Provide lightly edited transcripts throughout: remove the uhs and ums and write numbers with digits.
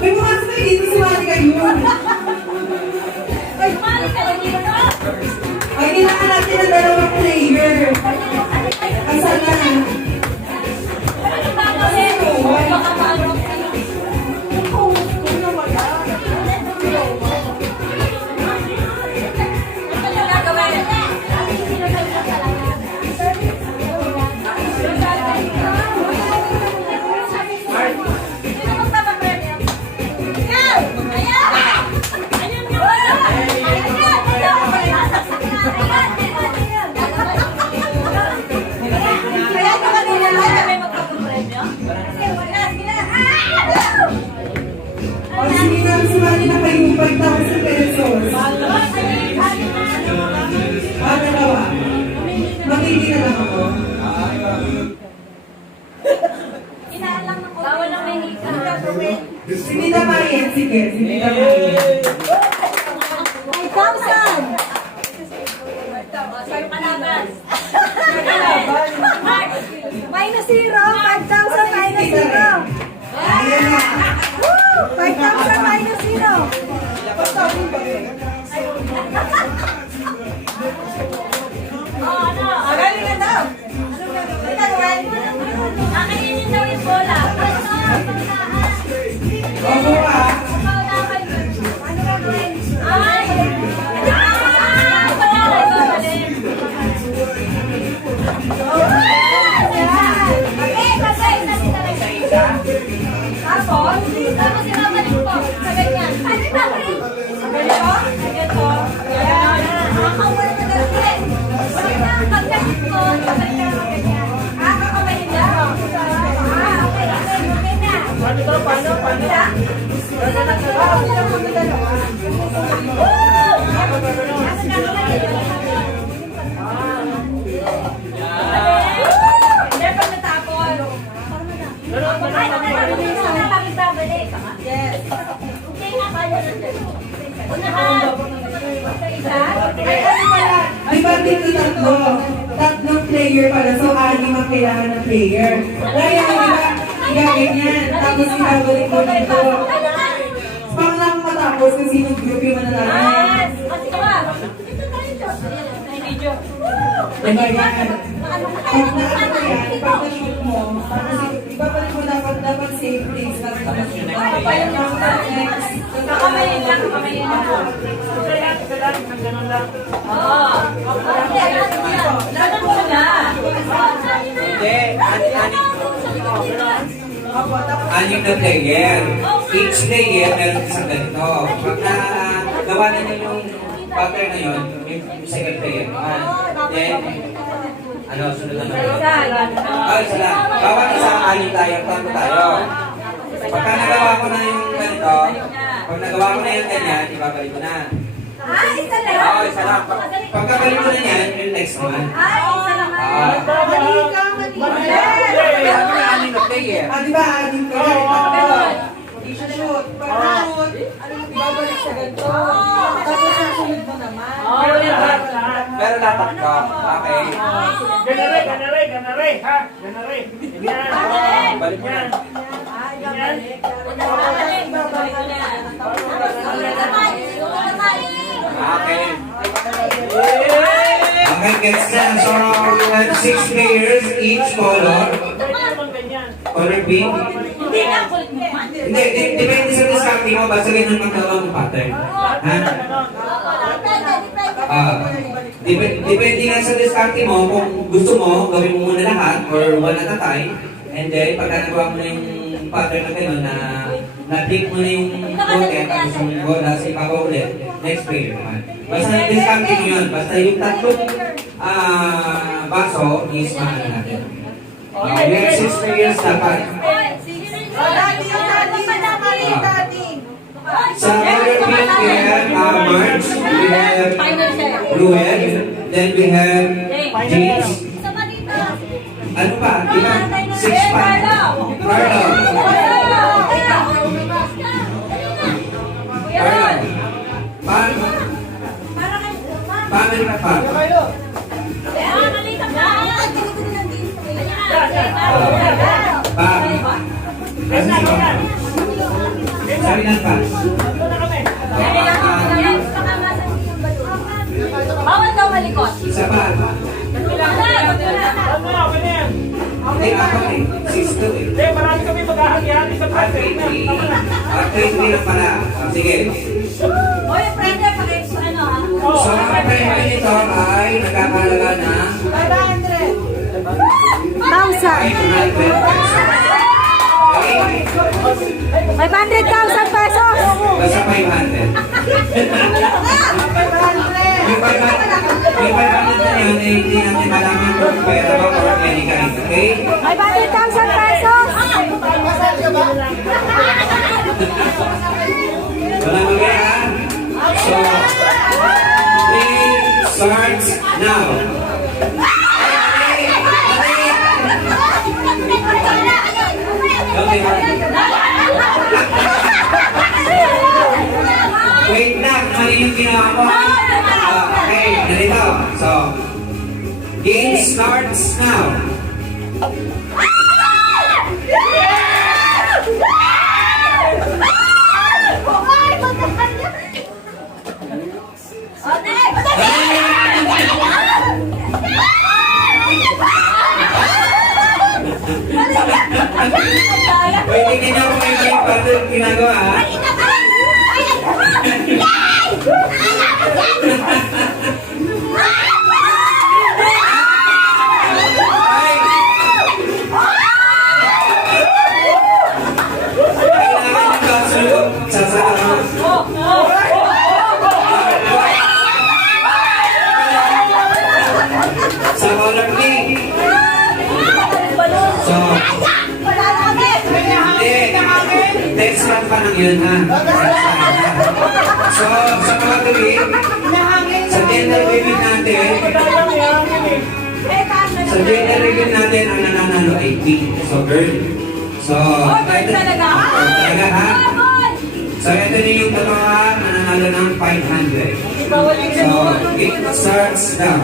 May mga sa dito, sumali kayo. Ay, kailangan natin ng dalawang player. Asa na? Sumali na kayo 5,000 pesos. Dalawa. Makili na lang ako. Bawal lang may hika. Sige na Marian, sige. Sige na Marian. 5,000! Sa'yo kalaban. Minus 0. 5,000 minus 0. Ayan na. 5,000 minus 0. Oh, ano? Magaling ka daw. Nakainin daw yung bola. Opo ka. Ano gagawin? Ay! Wala! Tapos sinabalik po sa ganyan. Ano babalik? Sa ganito? Sa ganito? Ayan. Nakakawala na lang ulit. Wala na. Pagkasit ko, sabay ka ng ganyan. Kakawin na. Okay. Okay na. Paano to? Paano? Paano? Yes. Okay nga ba yun? Unahan. Ay, ba't dito tatlo? Tatlong player pala. So, anim ang kailangan ng player. Kaya, di ba? Ganyan. Tapos, ibabalik mo dito. Pang lang matapos kung sino group yung manalaman. Kasi ka ba? Ito tayo. Video. Diba yan? Pag na-ano yan, pag na-shoot mo, ibabalik mo dapat safe place. Kakamayin lang. Kakamayin lang. Oo. Lanan mo na. Hindi, anim na player. Each player meron isang ganito. Pag nagawa na niyo yung pattern na yun, yung second player naman. Then, sunod naman. Isa lang. Bawat isa, anim tayo, tatlo tayo. Pagka nagawa ko na yung ganito, pag nagawa ko na yung ganyan, ibabalik ko na. Isa lang? Oo, isa lang. Pagkabalik ko na yan, yung next naman. Isa lang. Mali ka. Anim na player. Di ba? Anim ka. Ganon. I-shoot. Pag-shoot, ibabalik sa ganito. Tapos, nasunod mo naman. Pero tatakbo. Okay. Ganare, ha? Ganare. Yan. Balik mo na. Yan. Okay. Okay, gets na. So, we have 6 players, each color. Color B. Hindi, depende sa discarding mo. Basta ganun magkaroon ng pattern. Ha? Depende nga sa discarding mo kung gusto mo, gawin mo muna lahat or one at a time. And then, pagka nagawa mo na yung pattern na gano'n na-take mo na yung content at gusto mo yung bola sa ibabaw ulit, next player naman. Basta discarding mo yun. Basta yung tatlong baso is maano natin. We have 6 players dapat. Sa color pink, we have March, we have Ruel, then we have James. Ano pa? Diba? 6 pa. Carlo. Paano na pa? Sabi na pa. Bawal daw malikot. Isa pa. Hindi, apat eh. 6 to eh. Marami kami maghahagi-hagi sa Okay, 3 lang pala. Sige. Oy, friend, pa-extra ano ha? So, ang premium nito ay nagkakalaga na 500,000 pesos! basta 500. Yung 500 na yun, eh, hindi natin malaman kung pera ba or any kind, okay? 500,000 pesos! Wala mag-iya. So, 3 starts now. Okay, wait lang, mali yung ginawa ko. Okay, narito. So, game starts now. Wait, tingnan niyo kung may mali pa doon ginagawa, ha? Kailangan ng kasunod. Sasama. Sa color pink. So, next month pa lang yun, ha? So, sa mga gabi, sa gender reveal natin, ang nananalo ay pink. So, girl. So, talaga, ha? So, ito na yung dalawa na nanalo ng 500. So, it starts now.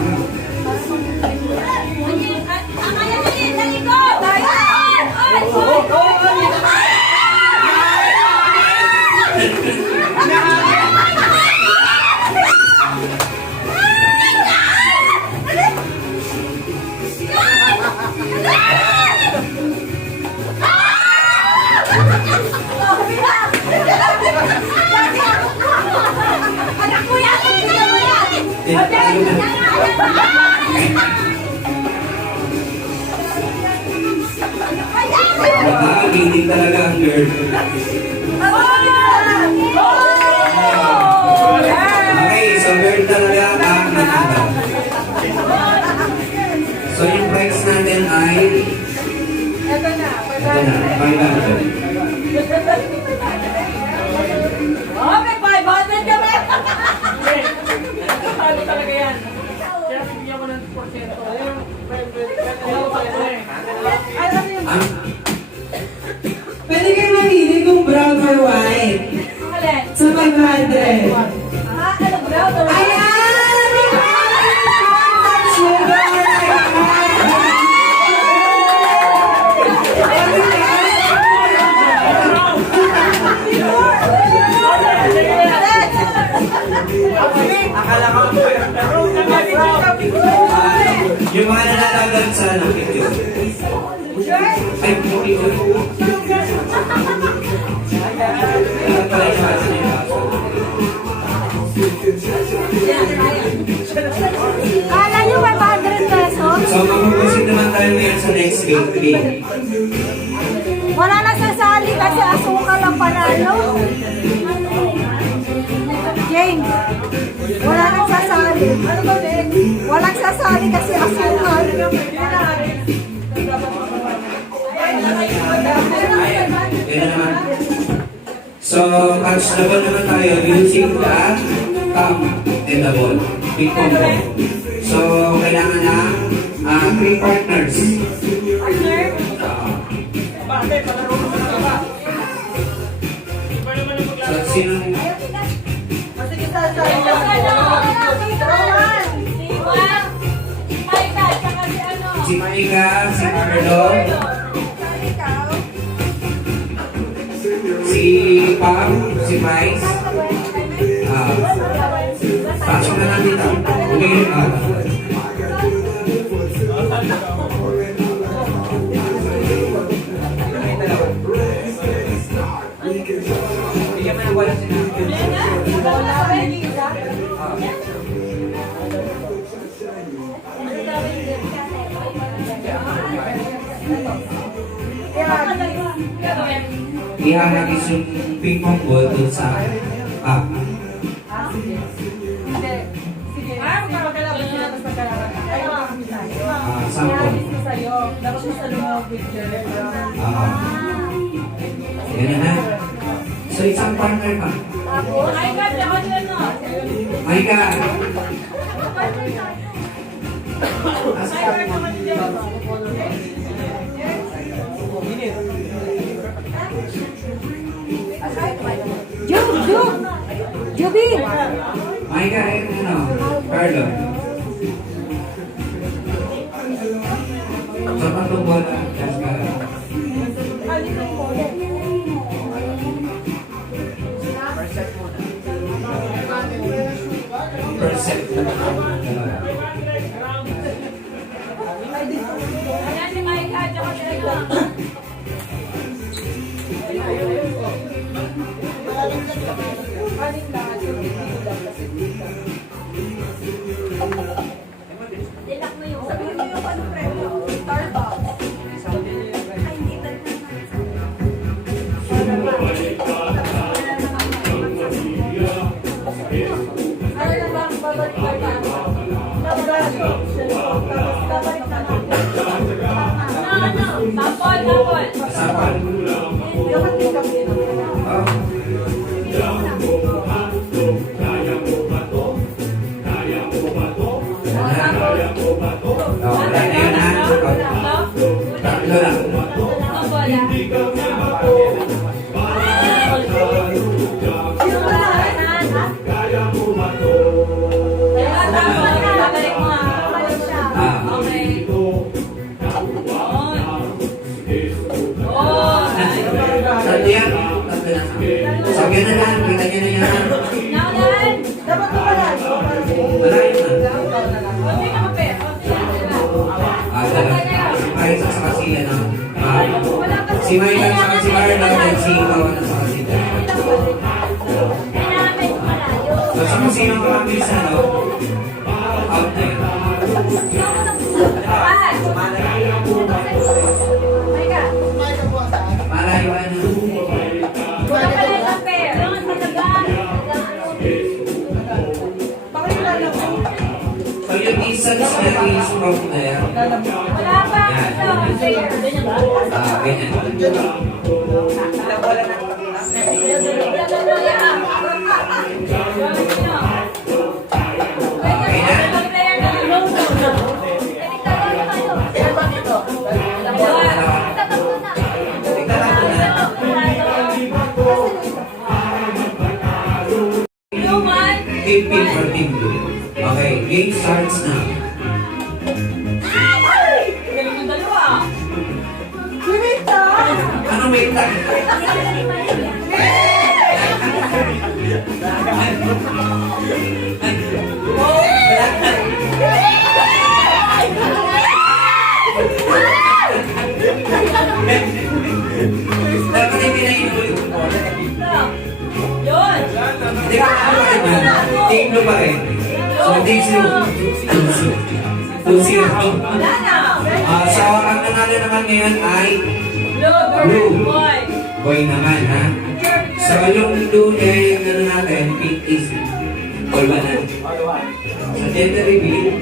Nakakaginig talaga ang girl. Okay, so girl talaga ang nanalo. So yung price natin ay ito na, 500. Oh, may 500 kami! Ano talaga yan? Kaya bigyan mo ng porsyento. Pwede kayo mamili kung brown or white. Alin? Sa 500. Ano, bro? Ayan! picture. Ay, picture. Dapat pala yung basa na yung basa. Kala nyo 500 pesos? So, mag-proceed naman tayo ngayon sa next game. Wala na sasali kasi asukal ang panalo. James, wala nang sasali. Walang sasali kasi asukal. Yan naman. So, catch the ball naman tayo using the thumb and the ball. Big combo. So, kailangan na 3 partners. Bakit? Palaro mo sa ba? Iba naman ang So, maglaro. sino? Si Maika, si Carlo, si Pam, si Mais. Pasok na lang dito. Okay, bigyan mo ng bola sila. Ihahagis yung ping pong ball dun sa sample. Ganyan na. So, isang partner pa. Maika! Juby! Maika, Carlo. Sa tatlong bola, yes ka. Percent na Sapan. Wala na yun ha. Tatlo lang. Tatlo yan. Tatlo lang. So, ganun lang. Kita nyo na yan. Wala yun na. Ay, sa si ano. Si Maika sa si Carlo at si Kawan sa si So, sa sino ang mabilis ano? Out na yun. Malayo ano? So, yung distance na is from there. Ganyan. Team pink or team blue. Okay, game starts now. Ano may tag? team blue pa rin. So, team blue. 2-0. Wala na. So, ang nanalo naman ngayon ay Blue. Boy. boy naman, ha? So, yung blue ay ano natin, pink is all ba na? Sa gender reveal,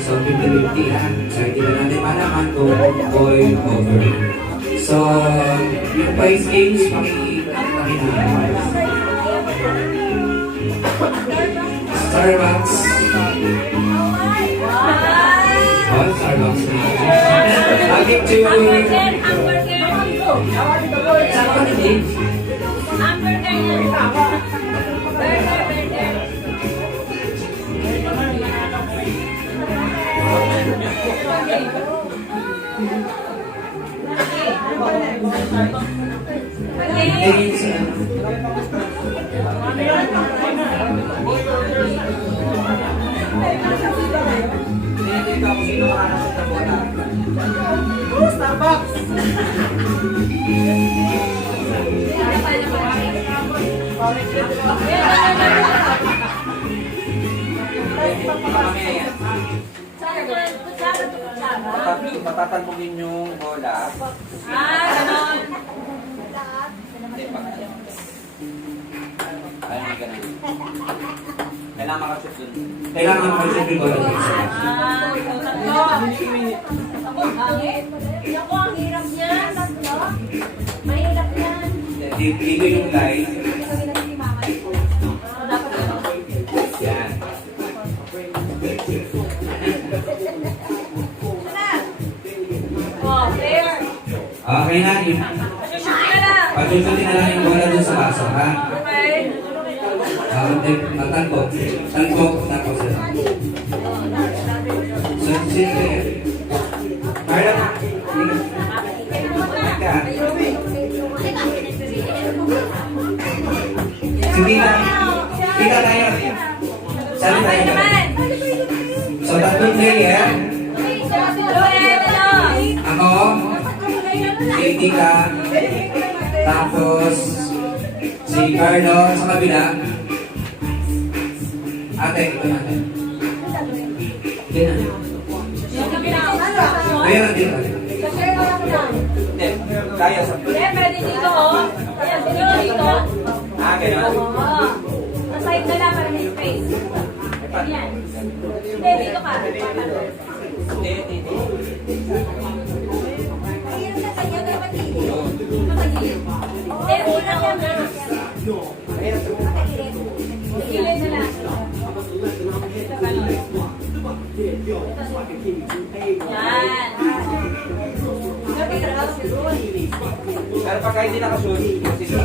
so 50-50, ha? So, hindi na natin malaman kung boy o girl. So, yung prize games, pakikita. Starbucks. Oh, Starbucks na. I'll give to... Hamburger. Saan ka na din? Hamburger yan. Burger. Ganyan sa ano. Hindi ako sino makakasot na bola. Starbucks! Mamaya yan. Patatalbogin yung bola. Ganon. Hindi pa. Ayun, may ganun. Kailangan makashoot dun. Kailangan makashoot yung bola. Ako, ang hirap niya. Mahirap yan. Dito yung line. Yan. Oh, player. Okay na. Shoot ka lang. Patututin na lang yung bola dun sa baso, ha? Okay. Matangkok. Tangkok. Tapos na. So, sino yan? Carla. Teka. Sige na. Kita tayo. Sabi Okay tayo. naman. So, tatlong player. Ako. Si ka. Tapos, si Carlo sa kabila. Ate, ito natin. Yan na. Ayan natin. Hindi, kaya sa... Pwede dito, oh. Ayan, dito. Gano'n. Oo. Aside na lang para may space. Ayan. Hindi, dito ka. Hindi. Hindi, una ko na. Gilid na lang. Ito ka nun. Yan. Pero pagka hindi nakashoot, kasi sa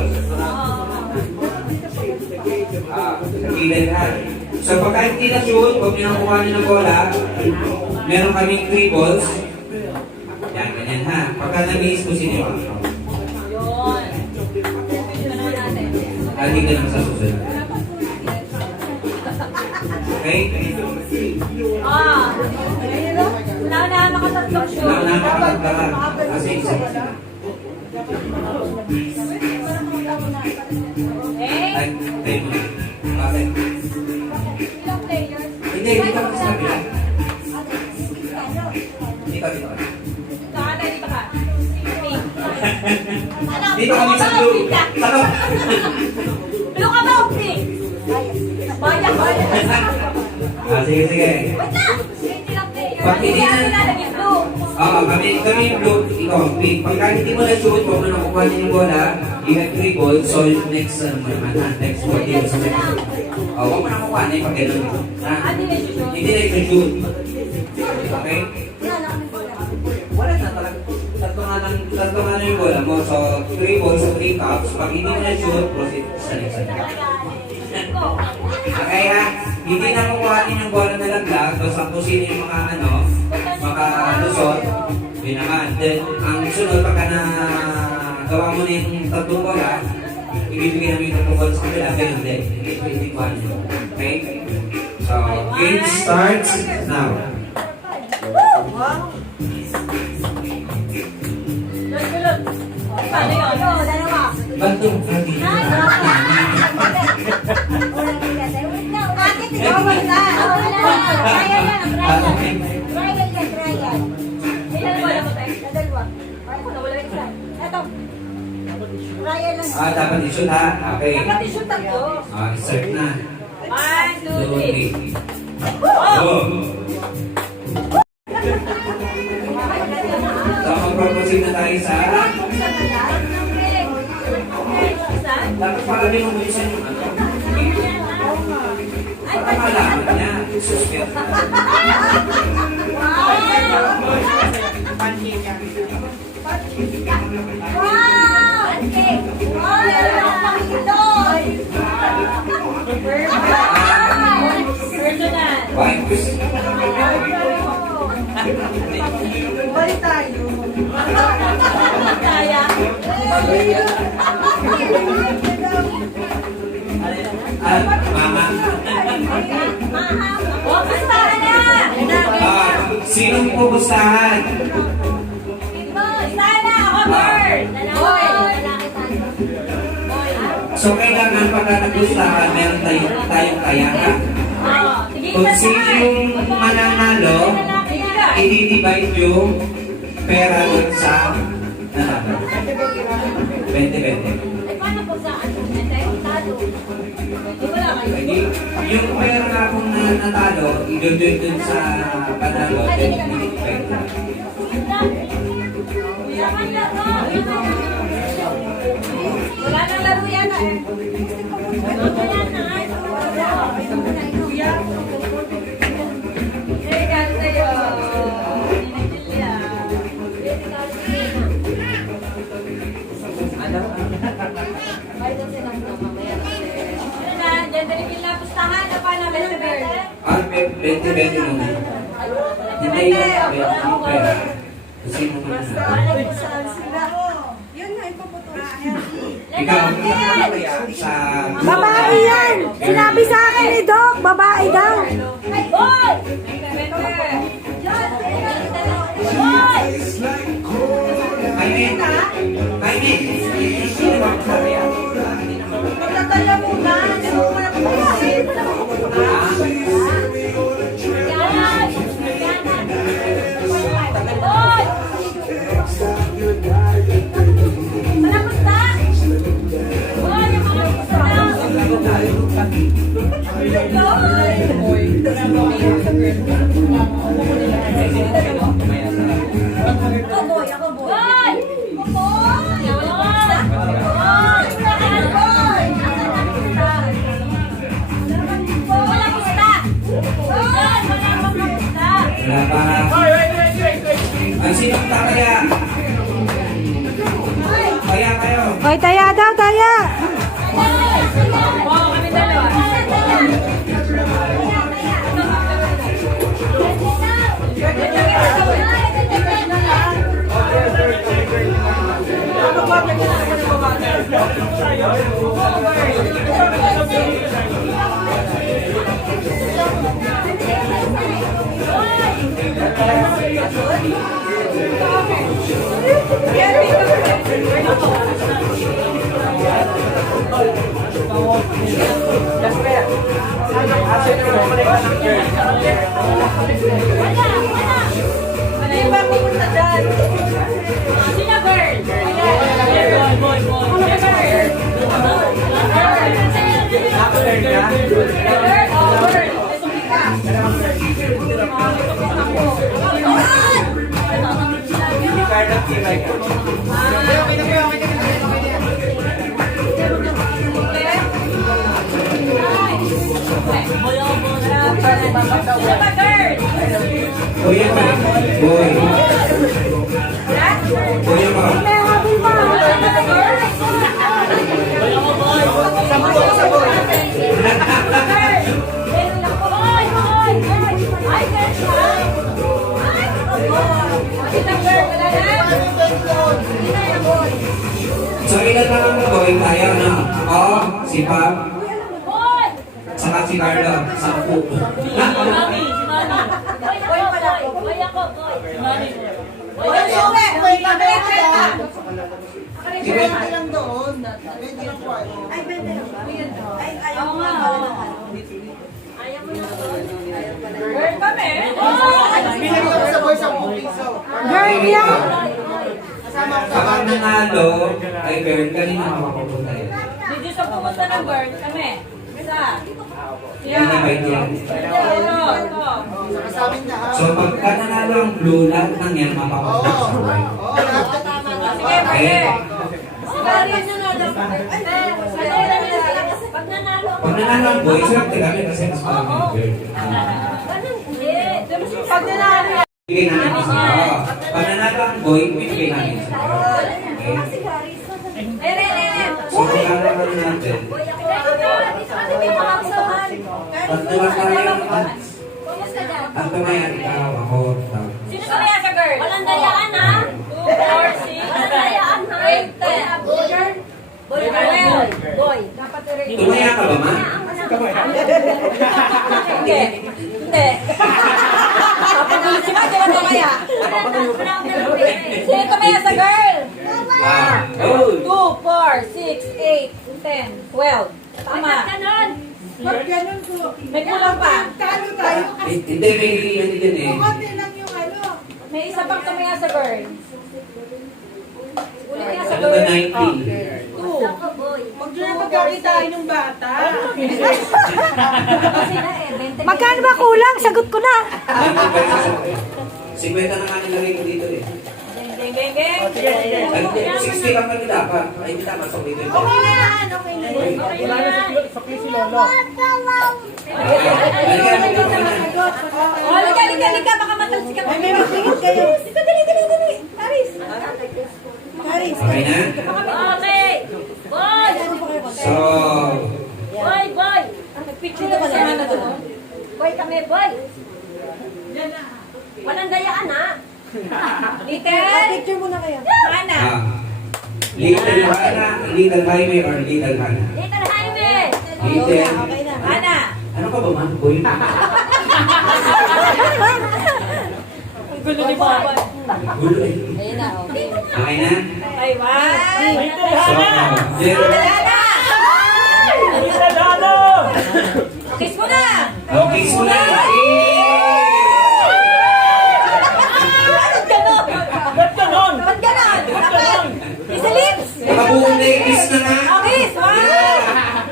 gilid ha. So pagka hindi na-shoot, huwag nyo nang kuha nyo ng bola, meron kaming 3 balls. Yan, ganyan ha. Pagka nag-miss ko sino yung Yun. Ito naman natin. lagi ka lang sa susunod. Okay? Ah. Wala na makatatlong shoot. Wala na makakanta ka. Kasi isa. Okay? Ay, tayo mo. Bakit? Ilang players? Hindi, dito ka sa kabila. Dito. Dito ka, dito ka. Dito kami sa blue. Ano? Blue ka ba o pink? Bayak. Sige. Wait lang! Ilang players? Pag hindi na- Nilalagay blue. Oo, kami yung blue, ikaw, pink. Pagka hindi mo na-shoot, huwag mo na nakukuha niyo yung bola, you have 3 balls, so next, next 40 sa second. Huwag mo na nakukuha na yung pag gano'n. Ha? Hindi na shoot. Hindi na i-shoot. Okay? Wala na talaga. Tatlo nga na yung bola mo. So, 3 balls sa 3 cups. Pag hindi mo na-shoot, proceed sa next. Okay ha? Hindi na kukuhanin yung bola na laglag. Basta kung sino yung makalusot. Yun naman. Then, ang sunod, pagka na gawa mo na yung tatlong bola, ibibigay namin yung tatlong bola sa kanila. Ganyan din. Hindi ko ano. Okay? So, game starts now. Lulot. Paano yun? Dalawa. Bantong kami. Bawal na. Trial yan, Ah, trial. okay. Trial yan, trial. Ilan wala mo tayo? Dalawa. Ay, ako nawala yung isa. Eto. Trial lang. Ah, dapat i-shoot ha. Okay. Dapat i-shoot tatlo. Ah, start na. 1, 2, 2, 3. 3. Go! So, mag-proceed na tayo sa... Dapat pala mo bilisan yung ano. Para malaman niya. Suspend na. Wow! Okay. Wow! Meron akong pakitol. Personal. Vibes. Balik tayo. Kaya. Ah, mama. Oh, basta na! Ah, sinong pupustahan? Sana ako, bird! Boy! So, kailangan pagka nagpustahan, meron tayong kayaka. Kung sino yung mananalo, i-divide yung pera dun sa nanalo. 20-20. Paano po sa ano? Talo. Di ba lang kayo? Pwede, yung pera nga kung natalo, idudun dun sa panalo, then i-divide. Wala nang laro yan eh. Wala na. Regalo sa'yo. Julia. Ano na, gender reveal na pustahan. Ano pa namin sa bird? Ah, 20-20 muna. Hindi yung pera. Kung sino mananalo. Ikaw, ano kaya sa... Babae yan! Sinabi sa akin ni Doc, babae daw. Ay, boy! Boy! Kainin! Kainin! Sino ba ang kaya? Magtatala muna. Hindi mo muna pupusin. Yan! Boy! Wala pusta? Boy, yung mga pusta Ako boy, ako boy. Boy! Ako boy! Boy! Boy! Wala pusta! Boy! Wala pusta! Wala pa. Ang sinong kaya? Kaya kayo. Hoy, taya daw, taya! Oo, kami dalawa. Ano yung ba pupunta dyan? Sino girl? Boy. Kuya pa. Boy. Kuya pa. May habil pa! So, ilan lang ang boy tayo, no? Ako, si Pam, saka si Carlo. 10. Ayaw mo na. yan. Kapag nanalo, ay girl, kanina makapapunta yan. Did sa pumunta ng bird kami? Isa. Yan na ba ito? Ito. So pagka nanalo ang blue, lahat ng yan mapapunta sa white. Sige, Okay? Pag nanalo Pag nanalo ang boy, swerte kami kasi mas marami ang girl. Pag nanalo Bigay namin sa pag nanalo ang boy, bibigay namin sa Okay? So kailangan natin. Pag nawala tayo, ang tumayan ikaw, ako, tao. Sino ka kaya sa girl? Walang dayaan ha? 2, 4, 6. Walang dayaan ha? 8, 10. Boy. Boy. Dapat i-rate. Tumaya ka ba, ma? Hindi. Hindi. Papagulisin mo, di ba tumaya? Sino tumaya sa girl? Oh! 2, 4, 6, 8, 10, 12. Tama. Pag ganun ko, May kulang pa. talo tayo. Hindi, may ano din eh. Konti lang yung ano. May isa pang tumaya sa girl. Ulit nga sa Ano ba girl. 90? 2. Huwag na magkakita tayo ng bata. Kasi na eh, 20. Magkano ba kulang? Sagot ko na. 50 na nga nilagay ko dito eh. Beng, beng, beng. Ay, 60 lang pag dapat. Ay, hindi tama. So, dito. Okay na yan, okay na yan. Okay na yan. Sa si Lolo. Oh, lika, baka matalsik ka. May magtingin kayo. Dito, dali. Paris. Okay na? Okay. Boy. So, Boy. Picture ka na to. Boy kami, boy. Walang dayaan, ha? Little. Picture mo na kayo. Hana. Little Hana, Little Jaime, or Little Hana? Little Jaime. Little. Hana. Ano ka ba man? Boy? Ang gulo ni Papa. Gulo eh. Ayun na, okay. Okay na? Ay, one. So, zero. Hana. Little Lolo! Kiss mo na. Okay, so na. Ba't ganon? Ba't ganon? Dapat. Isa lips. Nakabuong na yung kiss na nga. Oh, kiss.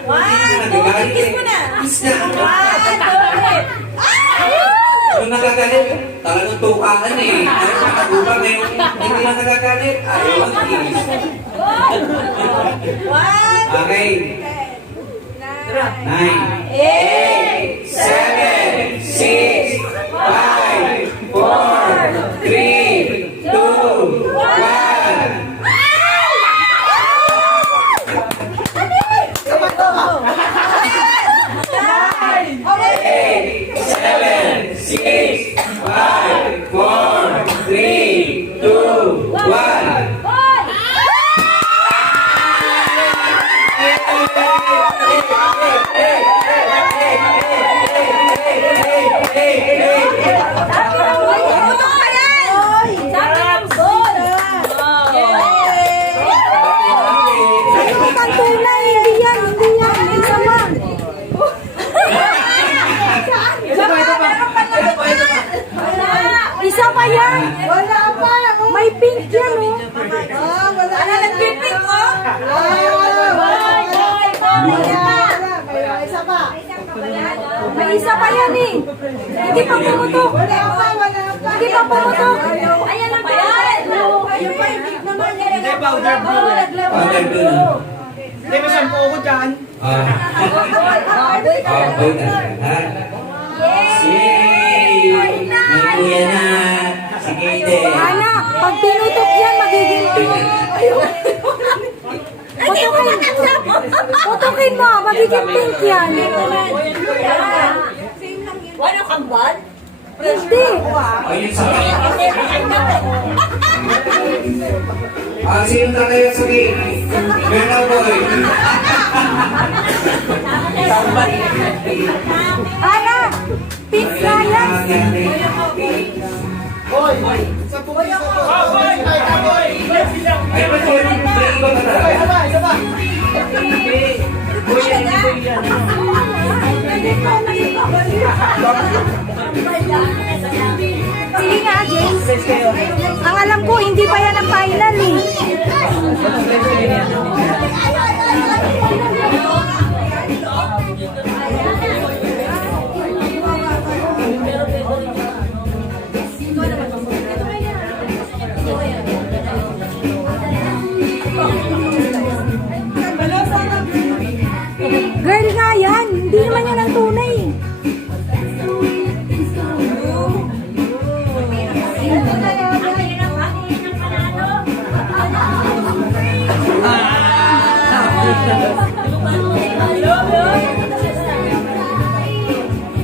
One, two, kiss mo na. Kiss na. One, two, Nung nakagalit, talagang tukaan eh. Ay, nakaguma, may hindi na nagagalit. Ayaw ang kiss. One, Okay. 9, 8, 7, 6, 5, 4, 3, 2, 1. Eight, 7, 6, 5, 4, 3, 2, 1. Sagot ang tunay. Hindi yan. Isa pa. Isa pa yan. Wala pa. May pink yan, oh. Wala. Ano nagpipik ko? Isa pa. May isa pa yan, eh. Hindi pa pumutok. Wala pa. Hindi pa pumutok. Ayan ang bayan! Ayun pa, yung big naman. Hindi, powder blue eh. Powder blue na. Hindi, may sampo ko dyan. Boy talaga. Ha? Yay! May kuya na. Sige, hindi. Ana, pag pinutok yan, magiging pink. Putukin mo, magiging pink yan. Ano kambal? Hindi. Ayun sa kanya. Sino na kayo sa game? Meron boy. Ana, pink na yan. Boy! Sa pumoy ako! Boy! Boy! Ay, ba't yun? May iba ka talaga? Isa pa! Sige nga, James. place kayo? Ang alam ko, hindi pa yan ang final eh. Anong place kayo niya? Girl nga yan, hindi naman yan ang tunay.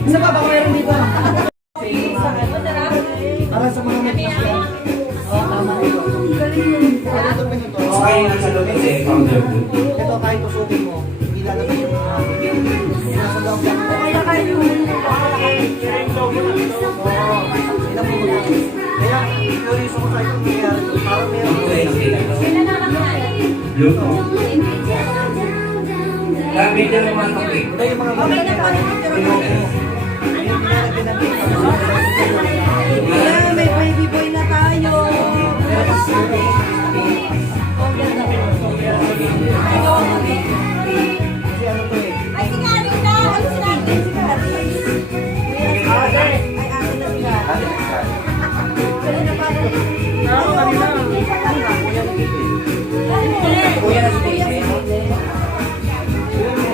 Isa pa, baka meron dito. Para sa mga may Oo, tama ito. Okay na sa loob kasi powder blue. Ito kahit usutin mo, hindi lalabas yung mga nasa loob lang. Kaya, curious ako kahit ang nangyayari. Parang meron. Ang kulay ng pila. Blue. Grabe din naman ito eh. Ito yung mga gamit nila. Yung nilalagyan ng dito. May baby boy na tayo. Kasi ano to eh. Ay, sinari na! Ay, sinari! Kuya na si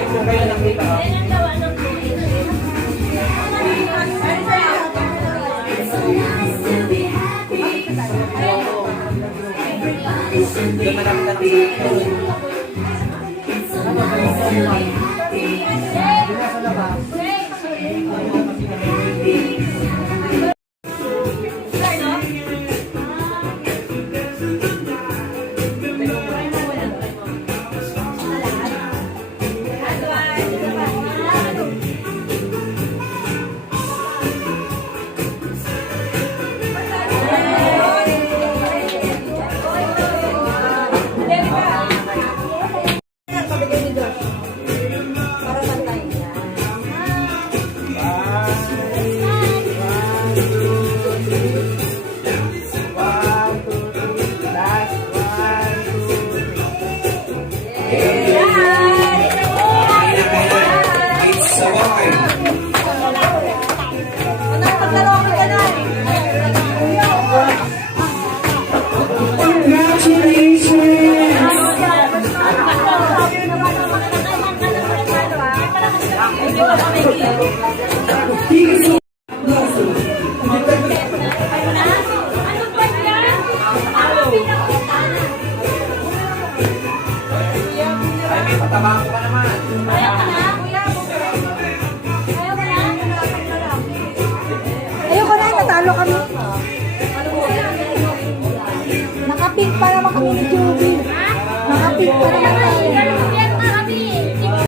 Kung kayo nakita, doon malapit na Yung nasa labas,